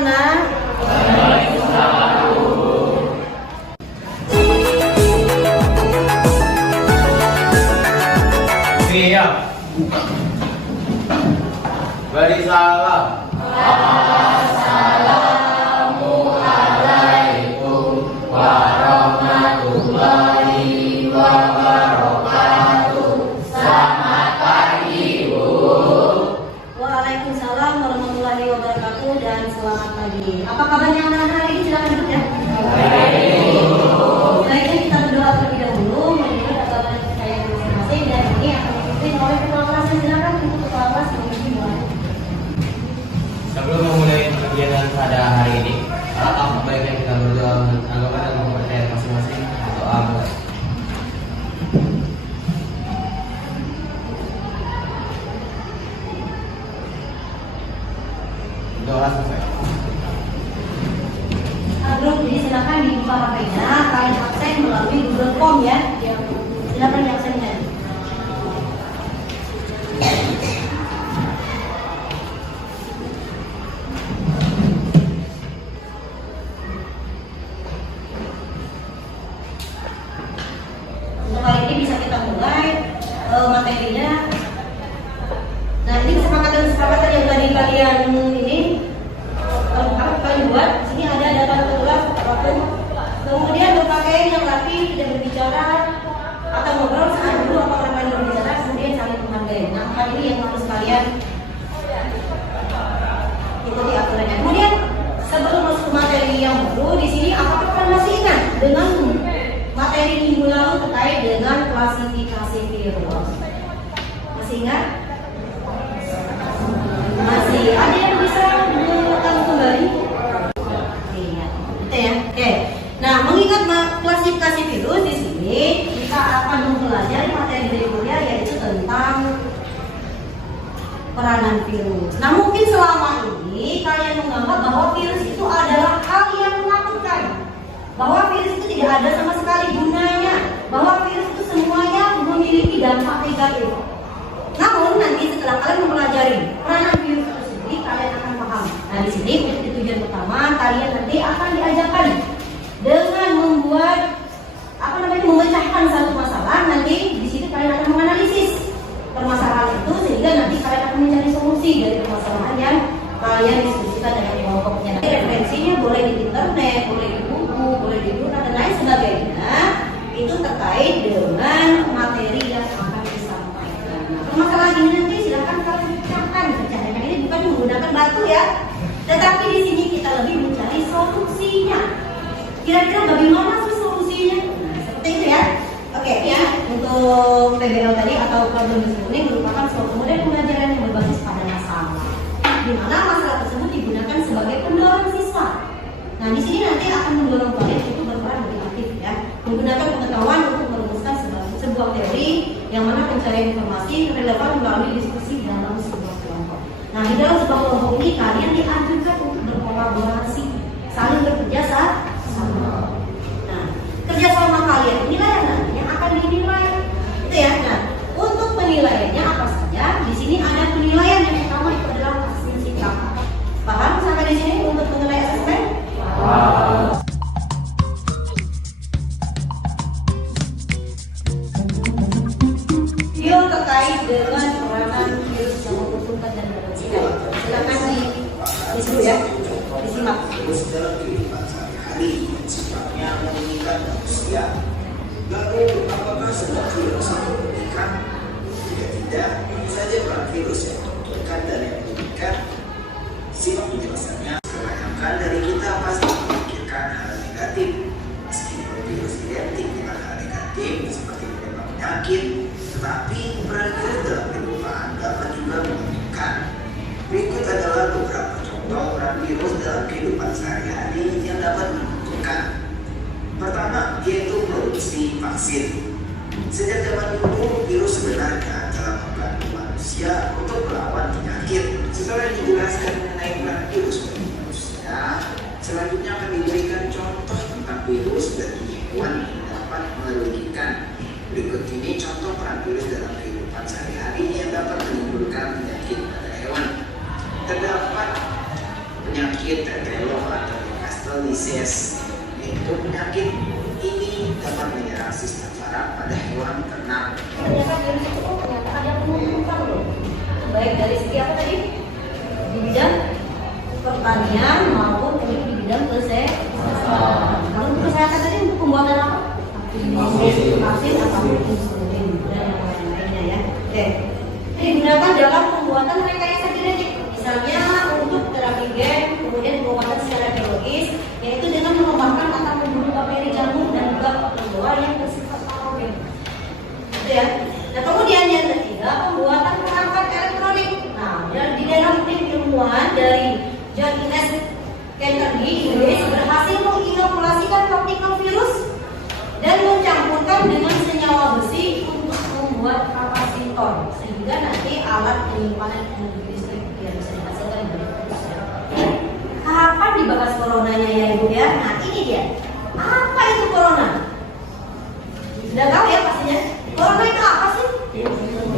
Waalaikumsalam nak. Iya. Beri salam. Assalamualaikum warahmatullahi wabarakatuh. Selamat pagi, Bu. Waalaikumsalam warahmatullahi wabarakatuh dan selamat pagi. Apa kabarnya anak-anak hari ini? Silakan duduk ya. Baiknya kita berdoa terlebih dahulu menurut agama kita yang masing-masing dan ini akan dipimpin oleh kepala kelas. Silakan untuk kepala kelas memimpin doa. Sebelum memulai kegiatan pada hari ini, alangkah baiknya kita berdoa menurut agama dan kepercayaan masing-masing. Doa mulai. Doa selesai. Bro, jadi silakan dibuka HP-nya, kalian akses melalui Google Form ya. Silakan diaksesnya. Untuk kali ini bisa kita mulai materinya. Nah, ini kesepakatan yang tadi kalian ini kalian buat. Sini ada data tugas waktu. Kemudian berpakaian yang rapi, tidak berbicara atau ngobrol saat dulu atau orang lain berbicara, kemudian saling menghargai. Nah, kali ini yang harus kalian ikuti aturannya. Kemudian sebelum masuk ke materi yang baru, di sini apakah kalian masih ingat dengan materi minggu lalu terkait dengan klasifikasi virus? Masih ingat? Masih ada yang bisa mengulang kembali? Iya, itu ya. Oke. Nah, mengingat klasifikasi virus di sini kita akan mempelajari materi berikutnya yaitu tentang peranan virus. Nah, mungkin selama ini kalian menganggap bahwa virus itu adalah hal yang menakutkan, bahwa virus itu tidak ada sama sekali gunanya, bahwa virus itu semuanya memiliki dampak negatif. Namun nanti setelah kalian mempelajari peranan virus itu sendiri, kalian akan paham. Nah, di sini untuk tujuan pertama, kalian nanti akan diajarkan dengan membuat memecahkan satu masalah. Nanti di situ kalian akan menganalisis permasalahan itu sehingga nanti kalian akan mencari solusi dari permasalahan yang kalian diskusikan dengan kelompoknya. Nanti referensinya boleh di internet, boleh di buku, boleh di jurnal dan lain sebagainya. Itu terkait dengan materi yang akan disampaikan. Nah, permasalahan ini nanti silakan kalian pecahkan. Pecahkan ini bukan menggunakan batu ya, tetapi di sini kita lebih mencari solusinya. Kira-kira bagaimana sih solusinya? Nah, seperti itu ya. Oke ya, untuk PBL tadi atau problem ini merupakan suatu model pembelajaran yang berbasis pada masalah, di mana masalah tersebut digunakan sebagai pendorong siswa. Nah, di sini nanti akan mendorong kalian untuk berperan lebih aktif ya, menggunakan pengetahuan untuk merumuskan sebuah teori yang mana pencarian informasi relevan melalui diskusi dalam sebuah kelompok. Nah, di dalam sebuah kelompok ini kalian dianjurkan untuk berkolaborasi, saling bekerja sama. Nah, kerjasama kalian inilah yang nantinya akan dinilai, itu ya. Nah, untuk penilaiannya apa saja? Di sini ada penilaian yang pertama itu adalah hasil sikap. Paham sampai di sini untuk mengenai asesmen? Video terkait dengan peranan virus yang membutuhkan dan beresiko. Silakan disitu ya, disimak. Virus dalam kehidupan sehari-hari sifatnya memungkinkan manusia. Lalu apakah semua virus itu memungkinkan? Jika tidak, tentu saja peran virus yang memungkinkan dan yang memungkinkan. Sifat penjelasannya, kebanyakan dari kita pasti memikirkan hal negatif. Meskipun virus identik dengan hal negatif seperti menyebabkan penyakit, tetapi peran virus dalam kehidupan dapat juga memungkinkan. Berikut adalah beberapa contoh peran virus dalam kehidupan sehari-hari yang dapat menentukan. Pertama, yaitu produksi vaksin. Sejak zaman dulu, virus sebenarnya telah membantu manusia untuk melawan penyakit. Setelah dijelaskan mengenai peran virus bagi manusia, selanjutnya akan diberikan contoh tentang virus bagi hewan yang dapat merugikan. Berikut ini contoh peran virus dalam kehidupan sehari-hari yang dapat menimbulkan penyakit pada hewan. Terdapat penyakit Tetelo atau Newcastle disease. Itu penyakit ini dapat menyerang sistem saraf pada hewan ternak. Ternyata virus itu ternyata ada penumpukan loh. Baik dari segi apa tadi? Di bidang pertanian maupun di bidang kesehatan. Kalau untuk kesehatan tadi untuk pembuatan apa? Vaksin atau insulin dan yang lain-lainnya ya. Oke. Ini digunakan dalam pembuatan rekayasa genetik. Misalnya untuk terapi gen, kemudian pengobatan secara biologis, yaitu dengan mengembangkan atau membunuh bakteri jamur dan juga membawa yang bersifat patogen. Gitu ya. Nah kemudian yang ketiga pembuatan perangkat elektronik. Nah di dalam tim ilmuwan dari John Innes Kennedy Inggris berhasil menginokulasikan optical virus dan mencampurkan dengan senyawa besi untuk membuat kapasitor sehingga nanti alat penyimpanan energi listrik yang bisa dihasilkan dari virus. Kapan dibahas coronanya ya ibu ya? Nah ini dia. Apa itu corona? Sudah tahu ya pastinya. Corona itu apa sih?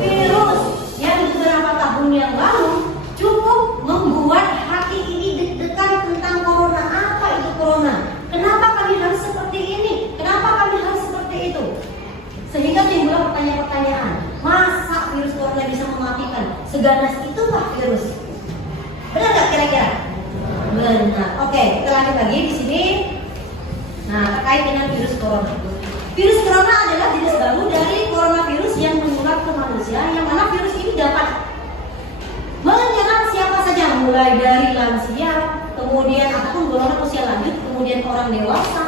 Virus yang beberapa tahun yang lalu cukup membuat hati ini deg-degan tentang corona. Apa itu corona? Kenapa kami harus seperti ini? Kenapa kami harus seperti itu? Sehingga timbul pertanyaan-pertanyaan. Masa virus corona bisa mematikan? Seganas itukah virus? Benar nggak kira-kira? Benar. Oke, kita lanjut lagi di sini. Nah, terkait dengan virus corona. Virus corona adalah jenis baru dari coronavirus yang menular ke manusia, yang mana virus ini dapat menyerang siapa saja, mulai dari lansia, kemudian ataupun golongan usia lanjut, kemudian orang dewasa,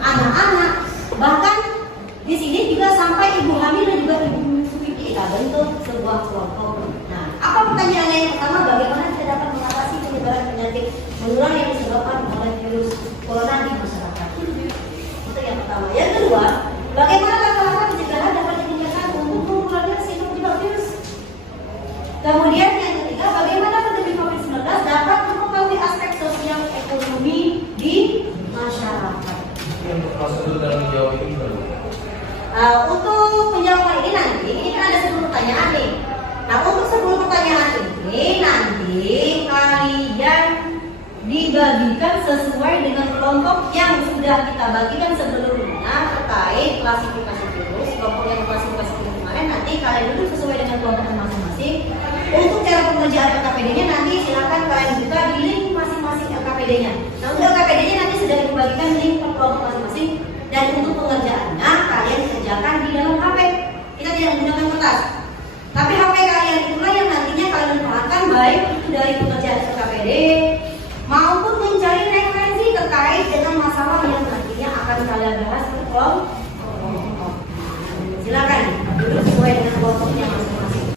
anak-anak, bahkan di sini juga sampai ibu hamil dan juga ibu menyusui. Kita bentuk sebuah kelompok. Nah, apa pertanyaannya yang pertama? Bagaimana kita dapat mengatasi penyebaran penyakit menular yang disebabkan oleh virus corona di masyarakat? Itu yang pertama. Yang kedua, bagaimana langkah-langkah pencegahan dapat ditingkatkan untuk mengurangi resiko penyebar virus? Kemudian yang ketiga, bagaimana pandemi COVID-19 dapat mempengaruhi aspek sosial ekonomi di masyarakat? Untuk prosedur dalam menjawab ini baru. Untuk penjawaban ini nanti, ini kan ada 10 pertanyaan nih. Nah untuk 10 pertanyaan ini nanti kalian dibagikan sesuai dengan kelompok yang sudah kita bagikan sebelumnya terkait klasifikasi virus. Kelompok yang klasifikasi virus kemarin nanti kalian duduk sesuai dengan kelompoknya masing-masing. Untuk cara pengerjaan LKPD-nya nanti silakan kalian buka di link masing-masing LKPD-nya. Nah untuk LKPD-nya nanti sudah dibagikan link ke kelompok masing-masing. Dan untuk pengerjaannya kalian kerjakan di dalam HP. Kita tidak menggunakan kertas. Tapi HP kalian itulah yang nantinya kalian manfaatkan baik itu dari pengerjaan LKPD maupun mencari referensi terkait dengan masalah yang nantinya akan kalian bahas ke kelompok. Silakan duduk sesuai dengan kelompoknya masing-masing.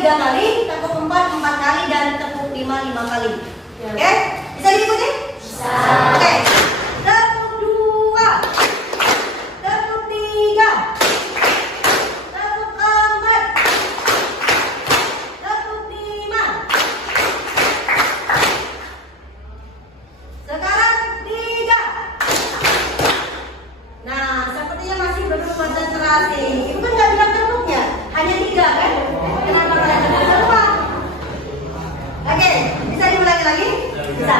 Tiga kali, tepuk 4 kali, dan tepuk 5 kali. Oke? Bisa diikuti? Bisa. Oke. Tepuk 2, tepuk 3, tepuk 4, tepuk 5. Sekarang 3. Nah, sepertinya masih belum konsentrasi. Ibu kan nggak bilang tepuknya, hanya 3 kan? Kenapa kalian ada lupa? Oke, bisa diulangi lagi? Bisa.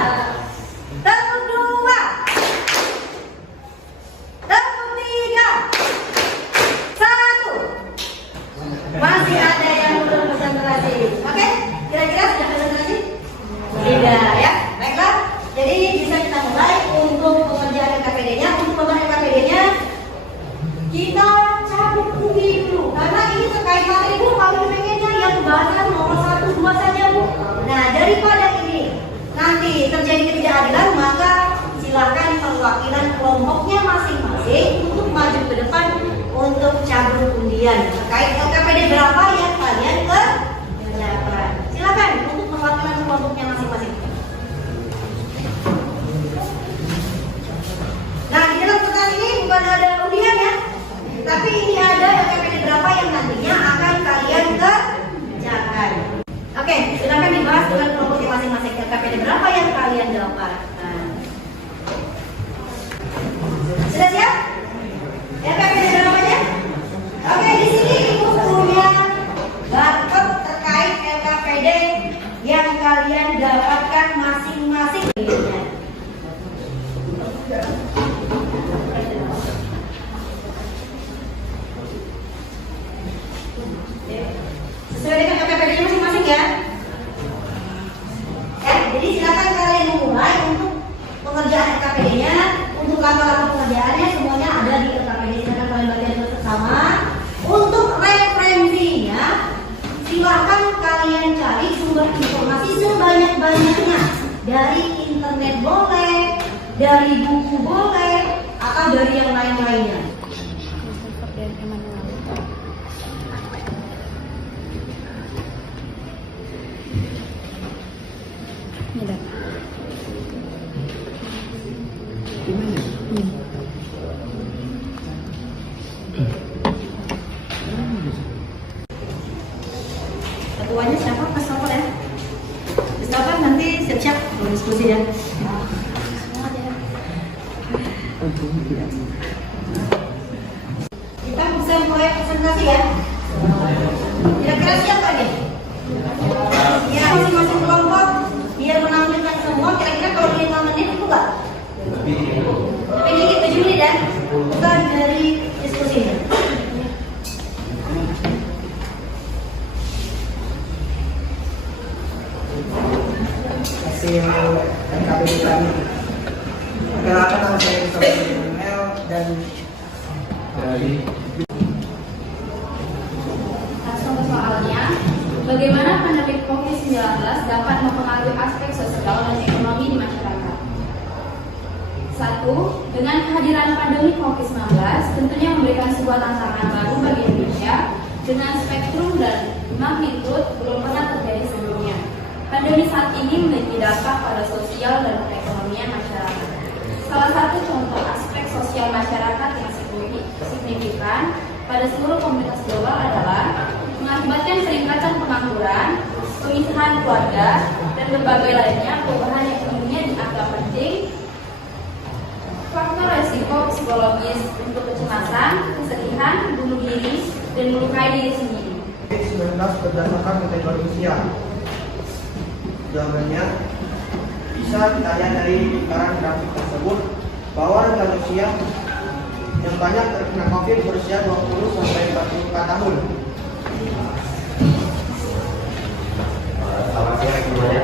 Tepuk 2, tepuk 3, 1. Masih ada yang belum konsentrasi. Oke, kira-kira sudah konsentrasi? Tidak ya. Baiklah. Jadi bisa kita mulai untuk pengerjaan LKPD-nya. Untuk pengerjaan LKPD-nya kita cabut undi dulu karena ini terkait materi Bu. Kalau pengennya yang bahasan nomor 1, 2 saja Bu. Nah daripada ini nanti terjadi ketidakadilan, maka silakan perwakilan kelompoknya masing-masing untuk maju ke depan untuk cabut undian terkait LKPD berapa yang kalian kelompoknya masing-masing. Nah, di dalam kertas ini bukan ada undian ya, tapi ini ada LKPD berapa yang nantinya akan kalian kerjakan. Oke, silakan dibahas dengan kelompoknya masing-masing. LKPD berapa yang kalian dapatkan? Sudah siap? LKPD berapanya? Oke, di sini ibu punya barcode terkait LKPD yang kalian dapatkan masing-masing. Sesuai dengan LKPD-nya masing-masing ya. Jadi silakan kalian memulai untuk pengerjaan LKPD-nya, untuk langkah-langkah pengerjaannya semuanya ada di LKPD. Silakan kalian baca bersama. Untuk referensinya, silakan kalian cari sumber informasi sebanyak-banyaknya, dari internet boleh, dari buku boleh, atau dari yang lain-lainnya. Ketuanya siapa? Christopher ya? Christopher nanti siap-siap mau diskusi ya. Kita bisa mulai presentasi ya. Kira-kira siapa nih? Ya, masing-masing kelompok biar menampilkan semua. Kira-kira kalau 5 menit itu enggak? Tapi dikit 7 menit ya. Bukan dari diskusinya. Hasil LKPD kami. Perkenalkan nama saya Christopher Mel dan Dari Langsung ke soalnya, bagaimana pandemi COVID-19 dapat mempengaruhi aspek sosial dan ekonomi di masyarakat? 1. Dengan kehadiran pandemi COVID-19 tentunya memberikan sebuah tantangan baru bagi Indonesia dengan spektrum dan magnitud belum pernah terjadi sebelumnya. Pandemi saat ini memiliki dampak pada sosial dan perekonomian masyarakat. Salah satu contoh aspek sosial masyarakat yang signifikan pada seluruh komunitas global adalah mengakibatkan peningkatan pengangguran, pemisahan keluarga, dan berbagai lainnya. Perubahan ekonominya dianggap penting. Faktor resiko psikologis untuk kecemasan, kesedihan, bunuh diri, dan melukai diri sendiri. COVID-19 berdasarkan kategori usia. Jawabannya bisa kita lihat dari lingkaran grafik tersebut bahwa rentang usia yang banyak terkena COVID berusia 20 sampai 44 tahun. Selamat siang semuanya.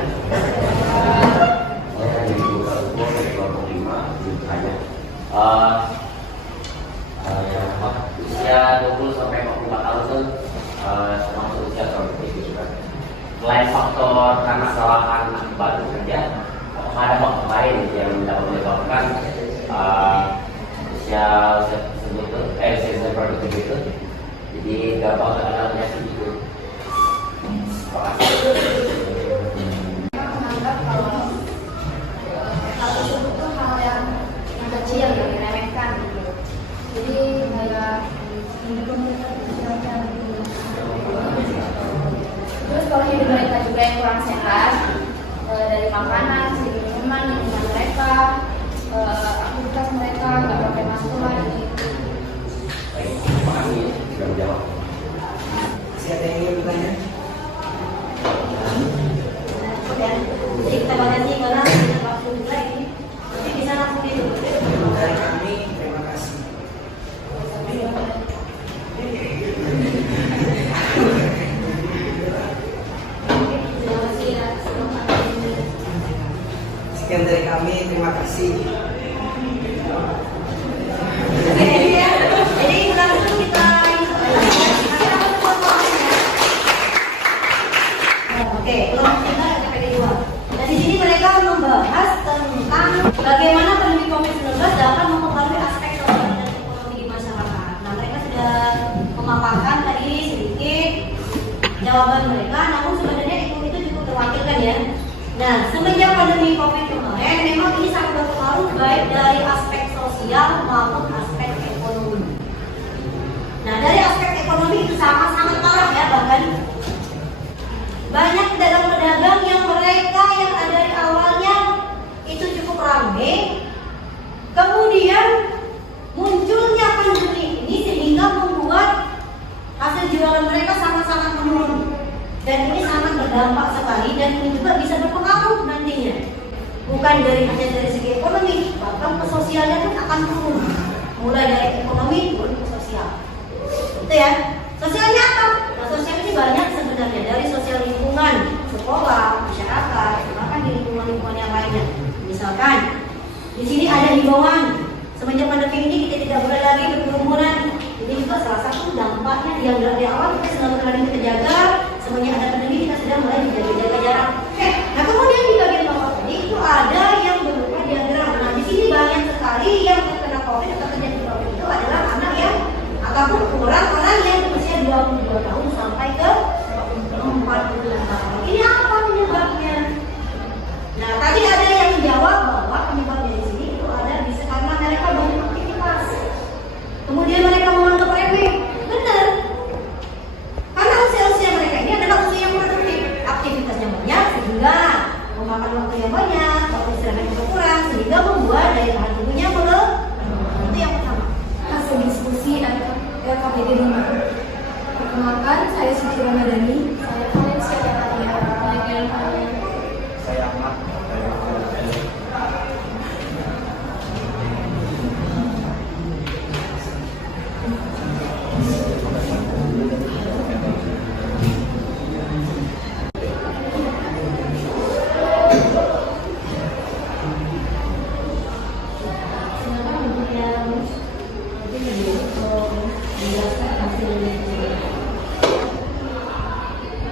Saya dari Bukalukul dari kelompok 5 ditanya. Usia 20 sampai 44 tahun itu termasuk usia produktif gitu kan. Selain faktor karena kesalahan akibat bekerja, apakah ada faktor lain yang dapat menyebabkan usia tersebut usia produktif itu jadi gampang terkena penyakit itu? Terima kasih. Menganggap kalau hal tersebut itu hal yang kecil yang diremehkan gitu. Jadi kayak terus kalau hidup mereka juga yang kurang sehat, dari makanan, segi minuman mereka, aktivitas mereka nggak pakai masker lagi. Baik, terima kasih sudah menjawab. Siapa yang ingin bertanya? Ya, jadi kita batasi karena tidak waktu lagi. Jadi bisa langsung ditutup. Dari kami, terima kasih. Sekian dari kami, terima kasih. Jadi langsung kita Oke, kelompok 3 LKPD 2. Dan di sini mereka membahas tentang bagaimana pandemi COVID-19 dapat mempengaruhi aspek sosial dan ekonomi di masyarakat. Nah, mereka sudah memaparkan tadi sedikit jawaban mereka, namun sebenarnya itu cukup terwakilkan ya. Nah, semenjak pandemi COVID kemarin, memang ini sangat berpengaruh baik dari aspek sosial maupun aspek ekonomi. Nah, dari aspek ekonomi itu sangat parah ya, bahkan banyak pedagang-pedagang yang mereka yang dari awalnya itu cukup ramai, kemudian munculnya pandemi ini sehingga membuat hasil jualan mereka sangat-sangat menurun. Dan ini sangat berdampak sekali dan ini juga bisa berpengaruh nantinya. Bukan hanya dari segi ekonomi, bahkan kesosialnya pun akan turun. Mulai dari ekonomi turun ke sosial. Itu ya. Sosialnya apa? Nah, sosial ini banyak sebenarnya, dari sosial lingkungan, sekolah, masyarakat, bahkan di lingkungan-lingkungan yang lainnya. Misalkan di sini ada himbauan, semenjak pandemi ini kita tidak boleh lagi berkerumunan. Ini juga salah satu dampaknya yang dari awal kita selalu berani kita jaga. Semenjak ada pandemi kita sudah mulai menjaga jarak. Nah kemudian di bagian bawah tadi itu ada yang berupa diagram. Nah di sini banyak sekali yang terkena COVID atau terjadi COVID itu adalah anak yang ataupun orang yang berusia 22 tahun sampai ke 40 tahun. Ini apa penyebabnya? Nah tadi ada yang menjawab bahwa penyebabnya di sini itu ada bisa karena mereka banyak aktivitas. Kemudian mereka menganggap remeh. Benar. Karena usia-usia mereka ini adalah usia yang produktif. Aktivitasnya banyak sehingga memakan waktu yang banyak, waktu istirahatnya berkurang sehingga membuat daya tahan tubuhnya melemah. Itu yang pertama. Hasil diskusi LKPD 5. Perkenalkan, saya Suci Ramadhani. Saya Valencia Katia. Saya Ahmad.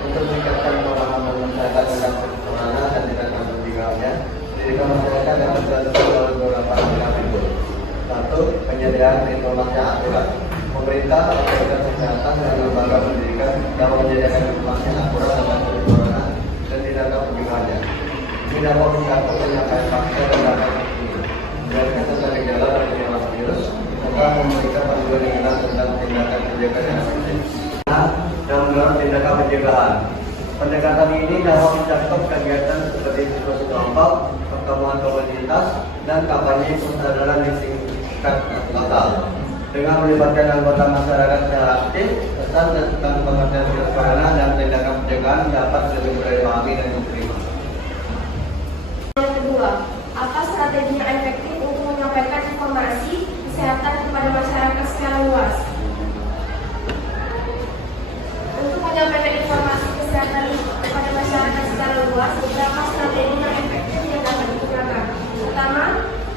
Untuk meningkatkan pemahaman masyarakat tentang corona dan tindakan pencegahannya, dirikan masyarakat dapat dilakukan oleh beberapa hal. Satu, penyediaan informasi yang akurat. Pemerintah, otoritas kesehatan, dan lembaga pendidikan dapat menyediakan informasi yang akurat tentang corona dan tindakan pencegahannya. Ini dapat membantu penyampaian fakta dan data terkini, menjelaskan tentang gejala dan penyebaran virus, serta memberikan panduan yang jelas tentang tindakan pencegahan yang efektif. Dan menggelar tindakan pencegahan. Pendekatan ini dapat mencakup kegiatan seperti diskusi kelompok, pertemuan komunitas, dan kampanye kesadaran di tingkat lokal. Dengan melibatkan anggota masyarakat secara aktif, pesan tentang pengertian virus corona dan tindakan pencegahan dapat lebih mudah dipahami dan diterima. Yang kedua, apa strategi yang efektif untuk menyampaikan informasi kesehatan kepada masyarakat secara luas? Untuk menyampaikan informasi kesehatan kepada masyarakat secara luas, beberapa strategi yang efektif yang dapat digunakan. Pertama,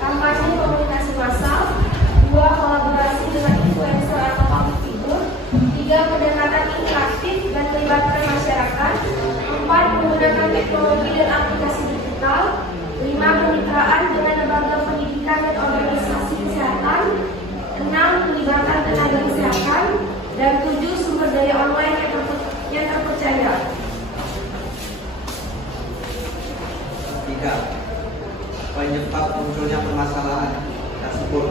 kampanye komunikasi massal. Dua, kolaborasi dengan influencer atau public figure. Tiga, pendekatan interaktif dan melibatkan masyarakat. Empat, menggunakan teknologi dan aplikasi digital. Lima, kemitraan dengan lembaga pendidikan dan organisasi kesehatan. Enam, pelibatan tenaga kesehatan. Dan 7, sumber daya online yang terpercaya. 3. Penyebab munculnya permasalahan tersebut.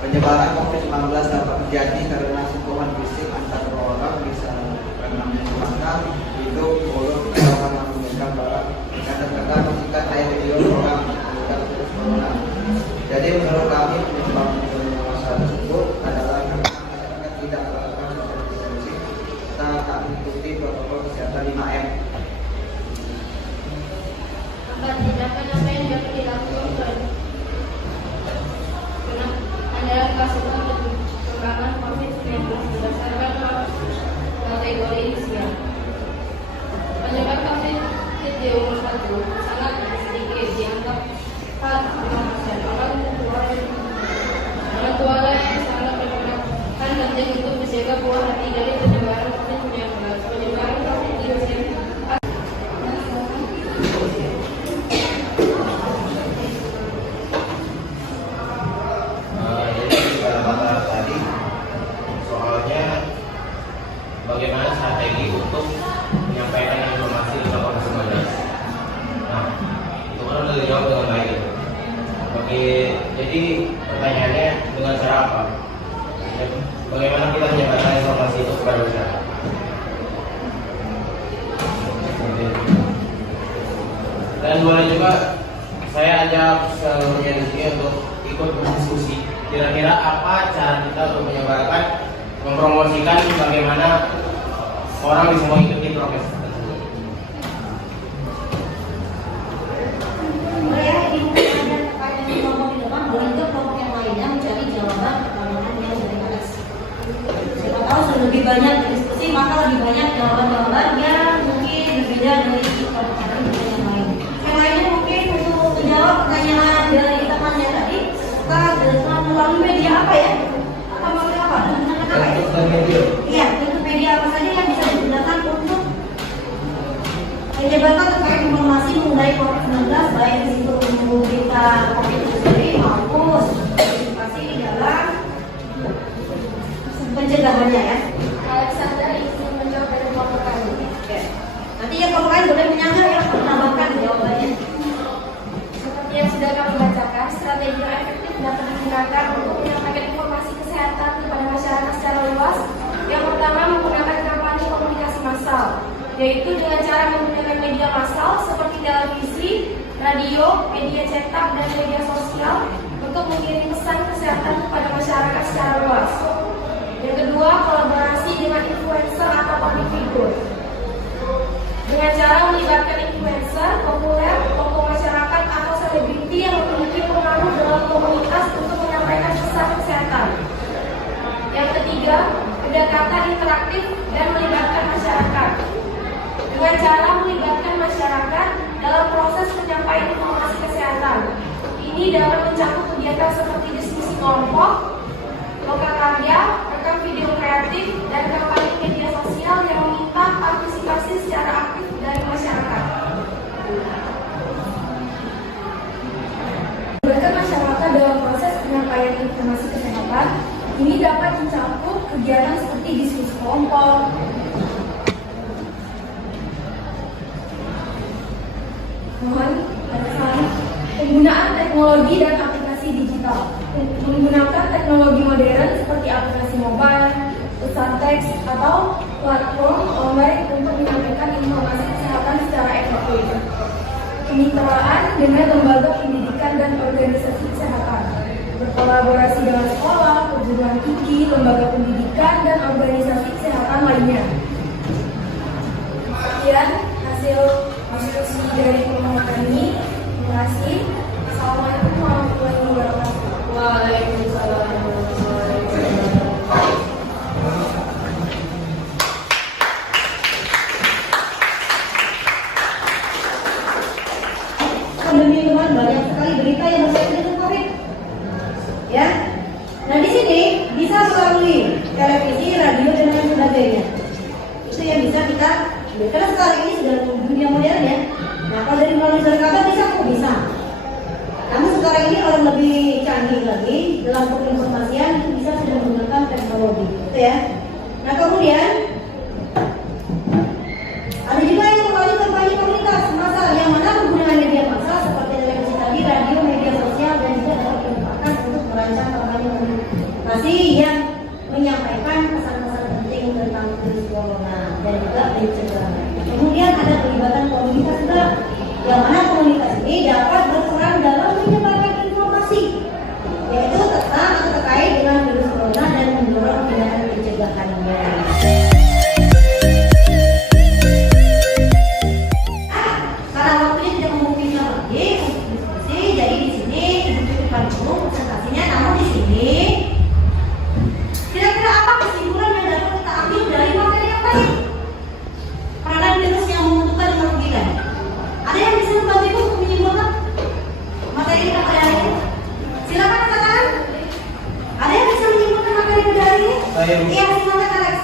Penyebaran COVID-19 dapat terjadi karena sentuhan fisik antar orang, bisa karena makan, hidup, mulut, atau menggunakan barang. Kadang-kadang mengikat air liur orang menggunakan virus corona. Jadi menurut kami penyebab munculnya masalah tersebut adalah karena masyarakat tidak melakukan social distancing serta tak mengikuti protokol kesehatan 5M. Empat, tindakan apa yang dapat dilakukan adalah pasukan pengembangan COVID-19 berdasarkan kategori usia. Penyebab COVID di umur 1 sangat sedikit, dianggap 4,5%. Orang tua apa? Bagaimana kita menyebarkan informasi itu kepada masyarakat? Dan boleh juga saya ajak seluruhnya di sini untuk ikut berdiskusi. Kira-kira apa cara kita untuk menyebarkan, mempromosikan bagaimana orang bisa mengikuti prokes tersebut? Boleh ya, ini mungkin ada pertanyaan yang ngomong di depan, boleh juga kelompok yang lainnya mencari jawaban pertanyaan yang dari atas. Siapa tahu sudah lebih banyak diskusi, maka lebih banyak jawaban-jawaban yang mungkin berbeda dari pertanyaan yang lain. Yang lainnya mungkin untuk menjawab pertanyaan dari temannya tadi, kita melalui media apa ya? Apa melalui apa? Menggunakan apa ya? Iya, bentuk media apa saja yang bisa digunakan untuk menyebarkan terkait informasi mengenai COVID-19, baik di situ berita COVID itu sendiri maupun partisipasi di dalam pencegahannya ya. Alexander ingin menjawab dari kelompok kami. Oke. Nanti yang kelompok lain boleh menyanggah ya, menambahkan jawabannya. Seperti yang sudah kami bacakan, strategi yang efektif dapat digunakan untuk menyampaikan informasi kesehatan kepada masyarakat secara luas. Yang pertama, menggunakan kampanye komunikasi massal, yaitu dengan cara menggunakan media massal seperti televisi, radio, media cetak, dan media sosial untuk mengirim pesan kesehatan kepada masyarakat secara luas. Yang kedua, kolaborasi dengan influencer atau public figure. Dengan cara melibatkan influencer, populer, tokoh masyarakat atau selebriti yang memiliki pengaruh dalam komunitas untuk menyampaikan pesan kesehatan. Yang ketiga, pendekatan interaktif dan melibatkan masyarakat. Dengan cara melibatkan masyarakat dalam proses penyampaian informasi kesehatan. Ini dapat mencakup kegiatan seperti diskusi kelompok, lokal karya, rekam video kreatif, dan kampanye media sosial yang meminta partisipasi secara aktif dari masyarakat. Melibatkan masyarakat dalam proses penyampaian informasi kesehatan, ini dapat mencakup kegiatan seperti diskusi kelompok, penggunaan teknologi dan aplikasi digital. Menggunakan teknologi modern seperti aplikasi mobile, pesan teks, atau platform online untuk menyampaikan informasi kesehatan secara efektif. Kemitraan dengan lembaga pendidikan dan organisasi kesehatan. Berkolaborasi dengan sekolah, perguruan tinggi, lembaga pendidikan, dan organisasi kesehatan lainnya. Sekian hasil diskusi dari kelompok kami. Terima kasih. Assalamualaikum warahmatullahi wabarakatuh. Waalaikumsalam warahmatullahi wabarakatuh. Teman-teman, banyak sekali berita yang berkaitan dengan COVID. Ya. Nah, di sini bisa melalui televisi, radio, dan lain sebagainya. Itu yang bisa kita, karena sekarang ini sudah dunia modern ya. Nah, kalau dari melalui kabar bisa kok bisa. Namun sekarang ini orang lebih canggih lagi dalam penginformasian itu bisa sudah menggunakan teknologi, gitu ya. Nah, kemudian ada juga yang melalui kampanye komunitas massal yang mana menggunakan media massal seperti televisi tadi, radio, media sosial, dan juga dapat dimanfaatkan untuk merancang kampanye komunikasi yang menyampaikan pesan-pesan penting tentang virus corona dan juga pencegahan. Kemudian ada pelibatan komunitas juga, yang mana komunitas ini dapat berperan dalam menyebarkan informasi, yaitu tentang atau terkait dengan virus corona dan mendorong tindakan pencegahannya. Karena waktunya tidak memungkinkan lagi untuk diskusi, jadi di sini ibu cukupkan dulu presentasinya. Namun di sini kira-kira apa kesimpulan yang dapat kita ambil dari materi yang tadi? Peranan virus yang menentukan dan merugikan. Ada yang bisa membantu ibu untuk menyimpulkan materi kita pada hari ini? Silakan katakan. Ada yang bisa menyimpulkan materi pada hari ini? Iya, silakan Alex.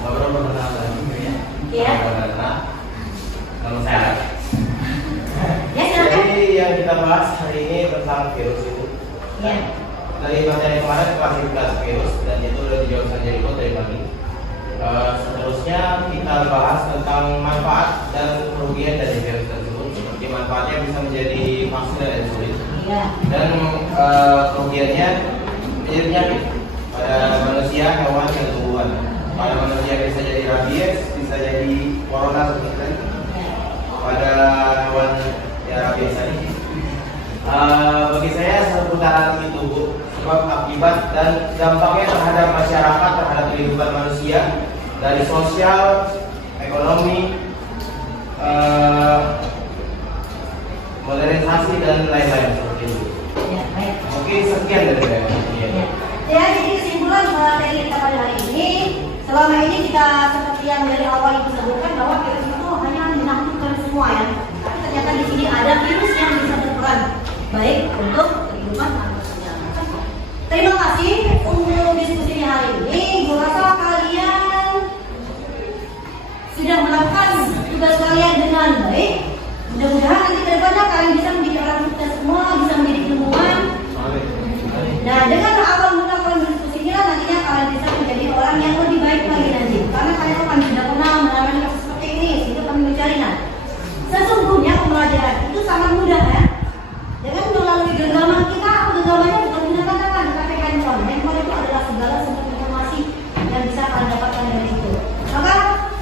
Ngobrol perkenalan ya. Iya. Nama saya Alex. Ya, silakan. Jadi yang kita bahas hari ini tentang virus itu. Iya. Dari materi kemarin klasifikasi virus dan itu sudah dijawab saja Riko dari kami. Seterusnya kita bahas tentang manfaat dan kerugian dari virus tersebut. Seperti manfaatnya bisa menjadi vaksin dan insulin. Ya. Dan kerugiannya menjadi penyakit pada manusia, hewan, dan tumbuhan. Pada manusia bisa jadi rabies, bisa jadi corona seperti tadi. Pada hewan ya rabies tadi. Bagi saya seputaran itu sebab akibat dan dampaknya terhadap masyarakat, terhadap kehidupan manusia dari sosial, ekonomi, modernisasi dan lain-lain seperti itu. Ya, baik. Oke, sekian dari saya. Ya, jadi kesimpulan materi kita pada hari ini, selama ini kita seperti yang dari awal itu sebutkan bahwa virus itu hanya menakutkan semua ya. Tapi ternyata di sini ada virus yang bisa berperan baik untuk kehidupan manusia. Terima kasih untuk diskusinya hari ini. Gue rasa kalian sudah melakukan tugas kalian dengan baik. Mudah-mudahan nanti ke depannya kalian bisa menjadi orang sukses semua, bisa menjadi ilmuwan. Nah, dengan awal mula kalian berdiskusinya, nantinya kalian bisa menjadi orang yang lebih baik lagi nanti. Karena kalian akan tidak pernah mengalami kasus seperti ini, sehingga kami mencari. Nah, sesungguhnya pembelajaran itu sangat mudah ya. Dengan melalui genggaman kita, genggamannya bukan menggunakan tangan, tapi handphone. Handphone itu adalah segala sumber informasi yang bisa kalian dapatkan dari situ. Maka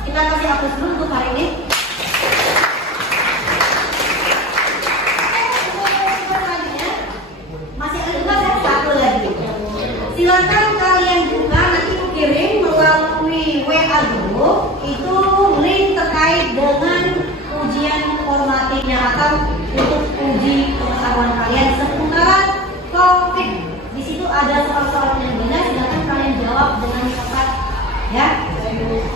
kita kasih hapus dulu untuk hari ini. Masih ada tugas ya, satu lagi. Silakan kalian buka, nanti kirim melalui WA group itu link terkait dengan ujian formatifnya atau untuk uji pengetahuan kalian seputar COVID. Di situ ada soal-soal yang banyak, silakan kalian jawab dengan cepat ya.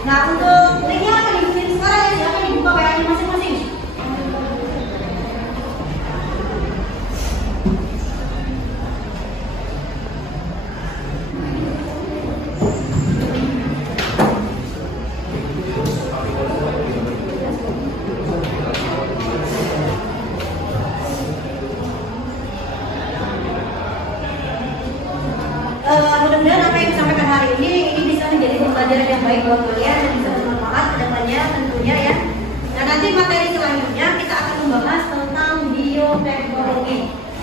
Nah, untuk linknya akan dibuka sekarang ya, silakan dibuka WA-nya masing-masing. Mudah-mudahan apa yang disampaikan hari ini bisa menjadi pembelajaran yang baik buat kalian dan bisa bermanfaat ke depannya tentunya ya. Nah, nanti materi selanjutnya kita akan membahas tentang bioteknologi.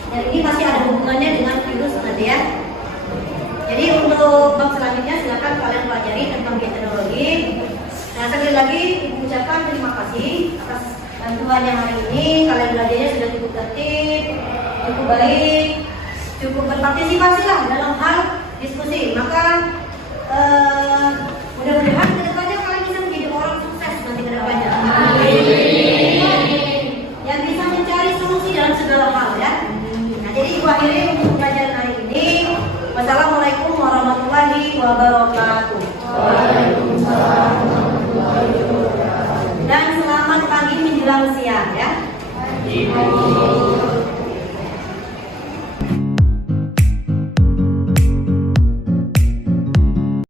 Dan ini masih ada hubungannya dengan virus nanti ya. Jadi untuk bab selanjutnya silakan kalian pelajari tentang bioteknologi. Nah, sekali lagi ibu ucapkan terima kasih atas bantuan yang hari ini. Kalian belajarnya sudah cukup tertib, cukup baik, cukup berpartisipasi lah dalam hal diskusi. Maka mudah-mudahan ke depannya kalian bisa menjadi orang sukses nanti ke depannya. Yang bisa mencari solusi dalam segala hal ya. Nah, jadi ibu akhirnya